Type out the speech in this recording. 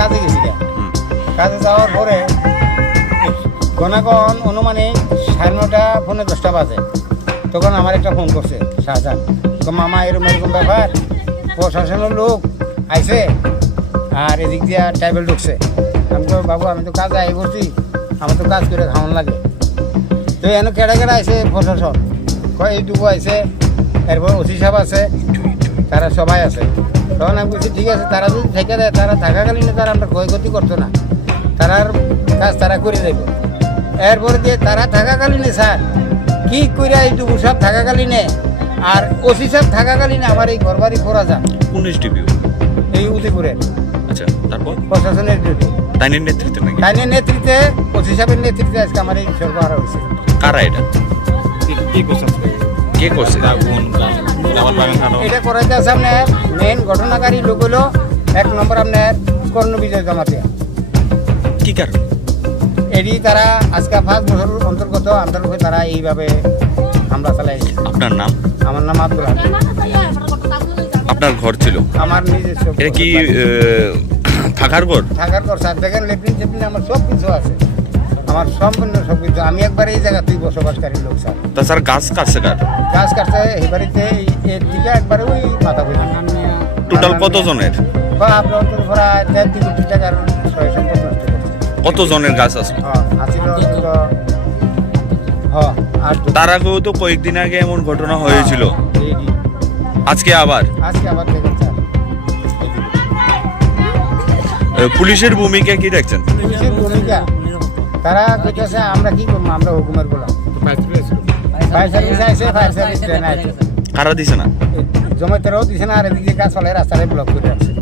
কাজে গেছি, কাজে যাওয়ার পরে গণাগণ অনুমানিক 9:30 পৌনে 10টা বাজে। তখন আমার একটা ফোন করছে শাহজাহান, মামা এরকম এরকম ব্যাপার, প্রশাসনের লোক আইছে আর এদিক দিয়ে ট্রাইবেল ঢুকছে। আমি তো বাবু আমি তো কাজে আই করছি, আমার তো কাজ করে খাওয়ান লাগে। তো এনে কেটে কেটে আইসে প্রশাসন, এইটুকু আইসে, এরপর ওসি সাহেব আছে, তারা সবাই আছে। তখন আমি বলছি ঠিক আছে, তারা যদি থেকে দেয়, তারা থাকাকালীনে তারা আমরা ক্ষয়ক্ষতি করতো না, তারার কাজ তারা করে দেবে। এরপরে দিয়ে তারা থাকাকালীনে স্যার কি করে এইটুকু সব থাকাকালীনে আর ওসি সাহেব থাকাকালীনে আমার এই ঘরবাড়ি করা যায় 19 ডিবিও এই উদয়পুরের। আচ্ছা, তারপর প্রশাসনের ডিউটি তাইনের নেতৃত্বে নাকি? তাইনের নেতৃত্বে, ওসি সাহেবের নেতৃত্বে আজকে আমার এই সরবরাহ হয়েছে। কারা এটা? কে করছে? এটা করাইতে আছে আপনার মেন ঘটনাকারী লোক হলো 1 নম্বর আপনার কর্ণ বিজয় জমাতিয়া। কি কারণ? এটি তারা আজকে 5 বছর অন্তর্গত আমাদের উপরে তারা এইভাবে হামলা চালাইছে। আপনার নাম? আমার নাম আব্দুল হাকিম। আপনার ঘর ছিল? আমার নিজস্ব। এটা কি থাকার ঘর? থাকার ঘর স্যার, দেখেন লেট্রিন চেট্রিন আমার সব কিছু আছে, আমার সম্পূর্ণ সব কিছু। আমি একবার এই জায়গাতেই বসবাসকারী লোক স্যার। তা স্যার গাছ কাটছে কার? গাছ কাটছে এই বাড়িতে, এর দিকে একবারে ওই মাথা বই। টোটাল কত জনের? বা আপনার তো প্রায় 1.5 কোটি টাকার সয় সম্পদ নষ্ট করছে। কত জনের গাছ আছে? আসিল আর তার আগেও তো কয়েকদিন আগে এমন ঘটনা হয়েছিল, আজকে আবার দেখেন স্যার। পুলিশের ভূমিকা কি দেখছেন? পুলিশের ভূমিকা তারা কইতেছে আমরা কি করবো, আমরা হুকুমের গোলাম। ফায়ার সার্ভিস আইছে, ফায়ার সার্ভিস ট্রেন আইছে, কারা দিছে না? জমাতেরাও দিছে না, আর এদিকে গাছ ফলে রাস্তায় ব্লক করে রাখছে।